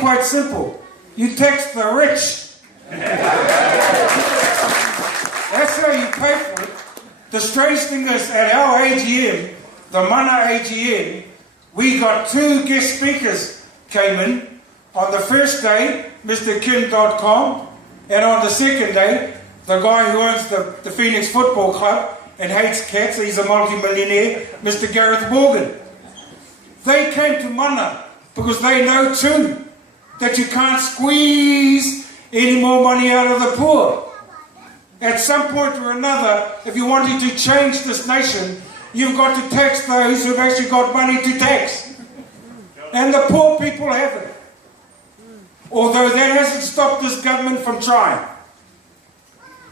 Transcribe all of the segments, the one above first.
Quite simple. You tax the rich. That's how you pay for it. The strange thing is, at our AGM, the Mana AGM, we got 2 guest speakers came in. On the first day, Mr. Kim.com, and on the second day, the guy who owns the Phoenix Football Club and hates cats, he's a multi-millionaire, Mr. Gareth Morgan. They came to Mana because they know too that you can't squeeze any more money out of the poor. At some point or another, if you wanted to change this nation, you've got to tax those who've actually got money to tax. And the poor people have it. Although that hasn't stopped this government from trying.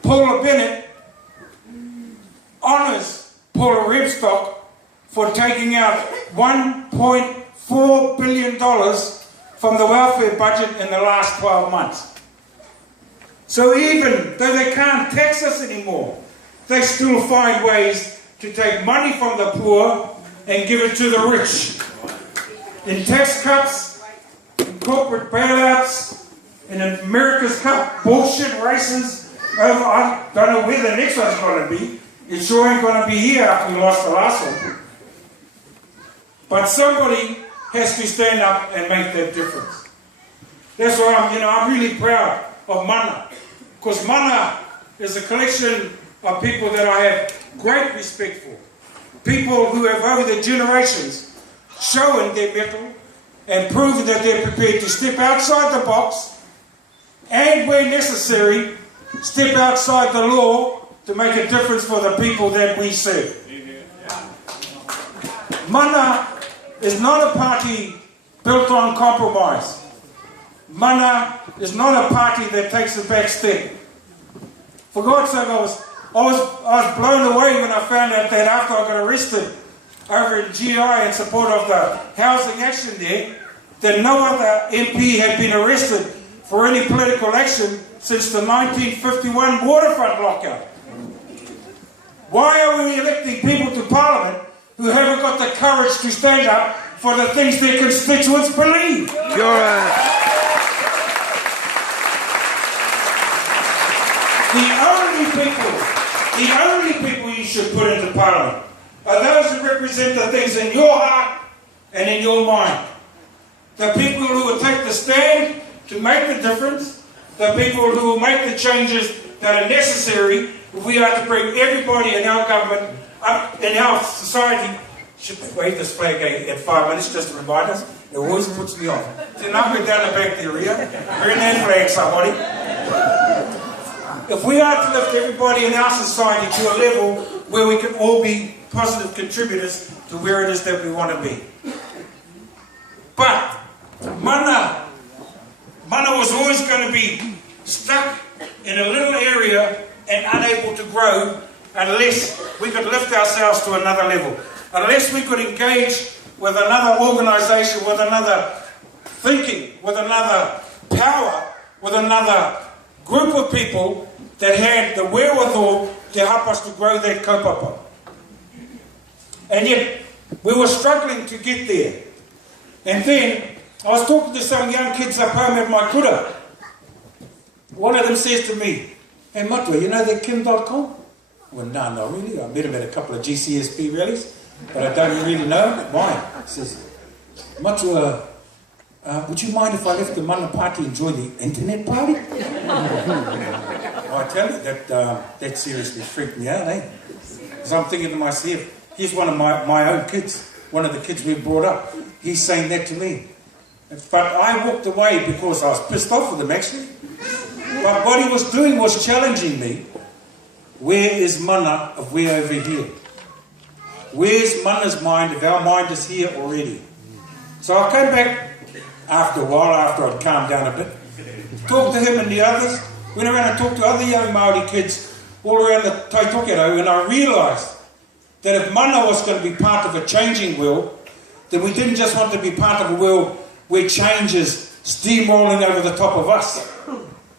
Paula Bennett honours Paula Rebstock for taking out $1.4 billion from the welfare budget in the last 12 months. So even though they can't tax us anymore, they still find ways to take money from the poor and give it to the rich. In tax cuts, in corporate bailouts, in America's Cup bullshit races, I don't know where the next one's going to be. It sure ain't going to be here after we lost the last one. But somebody has to stand up and make that difference. That's why I'm really proud of Mana. Because Mana is a collection of people that I have great respect for. People who have over the generations shown their mettle and proven that they're prepared to step outside the box and, where necessary, step outside the law to make a difference for the people that we serve. Mana is not a party built on compromise. Mana is not a party that takes a back step. For God's sake, I was blown away when I found out that after I got arrested over in GI in support of the housing action there, that no other MP had been arrested for any political action since the 1951 waterfront lockout. Why are we electing people to Parliament who haven't got the courage to stand up for the things their constituents believe? You're right. The only people you should put into Parliament are those who represent the things in your heart and in your mind. The people who will take the stand to make the difference. The people who will make the changes that are necessary if we are to bring everybody in our government up, in our society. Should we wave this flag at 5 minutes just to remind us? It always puts me off. So now we're down the back there, Ria. Bring that flag, somebody. If we are to lift everybody in our society to a level where we can all be positive contributors to where it is that we want to be. But Mana was always going to be stuck in a little area and unable to grow unless we could lift ourselves to another level. Unless we could engage with another organisation, with another thinking, with another power, with another group of people that had the wherewithal to help us to grow that kaupapa. And yet, we were struggling to get there. And then, I was talking to some young kids up home at my kura. One of them says to me, "Hey Matua, you know that Kim.com? I went, no, not really. I met him at a couple of GCSP rallies, but I don't really know. Why?" He says, "Matua, would you mind if I left the Mana party and joined the internet party?" I tell you, that seriously freaked me out, eh? Because I'm thinking to myself, here's one of my own kids, one of the kids we brought up. He's saying that to me. But I walked away because I was pissed off with him, actually. But what he was doing was challenging me. Where is Mana if we're over here? Where's Mana's mind if our mind is here already? So I came back after a while, after I'd calmed down a bit, talked to him and the others, went around and talked to other young Māori kids all around the Taitokero, and I realised that if Mana was going to be part of a changing world, then we didn't just want to be part of a world where change is steamrolling over the top of us,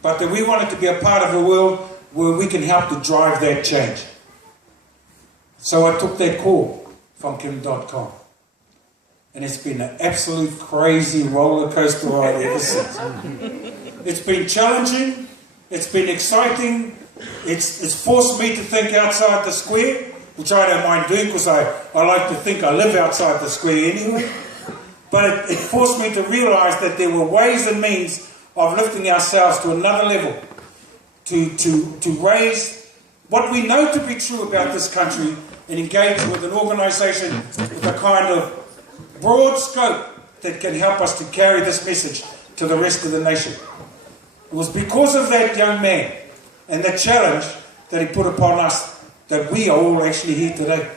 but that we wanted to be a part of a world where we can help to drive that change. So I took that call from Kim.com. And it's been an absolute crazy roller coaster ride ever since. It's been challenging, it's been exciting, it's forced me to think outside the square, which I don't mind doing because I like to think I live outside the square anyway. But it forced me to realise that there were ways and means of lifting ourselves to another level, to raise what we know to be true about this country and engage with an organisation with a kind of broad scope that can help us to carry this message to the rest of the nation. It was because of that young man and that challenge that he put upon us that we are all actually here today.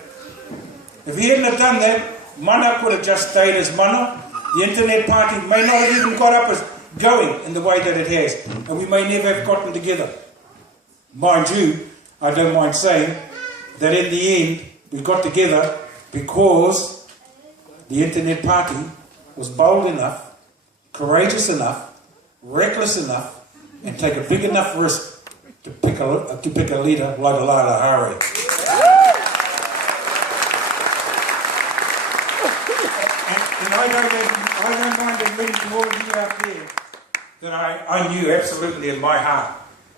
If he hadn't have done that, Mana could have just stayed as Mana. The Internet Party may not have even got up as going in the way that it has, and we may never have gotten together. Mind you, I don't mind saying that in the end we got together because the Internet Party was bold enough, courageous enough, reckless enough, and take a big enough risk to pick a leader like Laila Hare. And I don't mind admitting to all of you out there that I knew absolutely in my heart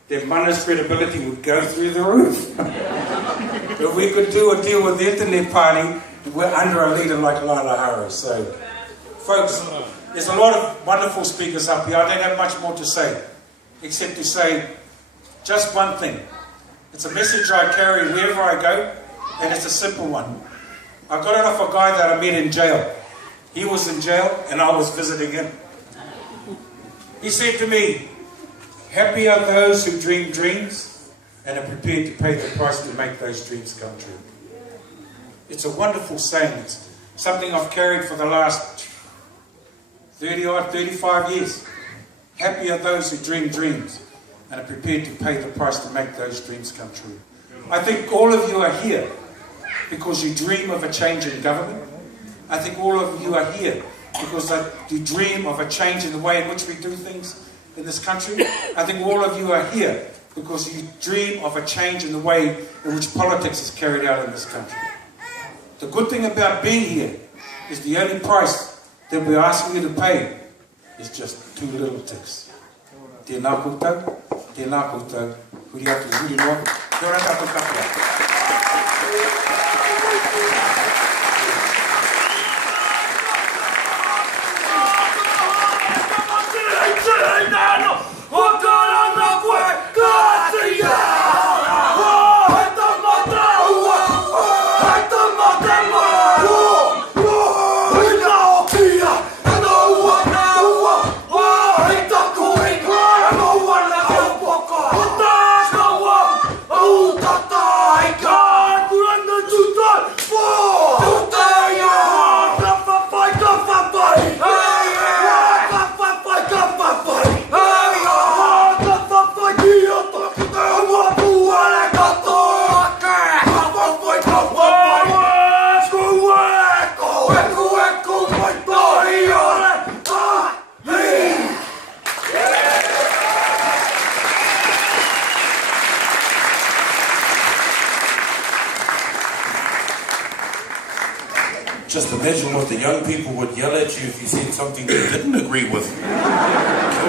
that Mana's credibility would go through the roof. If we could do a deal with the Internet Party, we're under a leader like Laila Hare. So, folks, there's a lot of wonderful speakers up here. I don't have much more to say, except to say just one thing. It's a message I carry wherever I go, and it's a simple one. I got it off a guy that I met in jail. He was in jail, and I was visiting him. He said to me, "Happy are those who dream dreams and are prepared to pay the price to make those dreams come true." It's a wonderful saying. It's something I've carried for the last 35 years. Happy are those who dream dreams and are prepared to pay the price to make those dreams come true. I think all of you are here because you dream of a change in government. I think all of you are here because you dream of a change in the way in which we do things in this country. I think all of you are here because you dream of a change in the way in which politics is carried out in this country. The good thing about being here is the only price that we're asking you to pay is just 2 little ticks. Tēnā koutou, tēnā koutou, huri atu, huri noa, kia ora tātou kapua. Just imagine what the young people would yell at you if you said something they didn't agree with.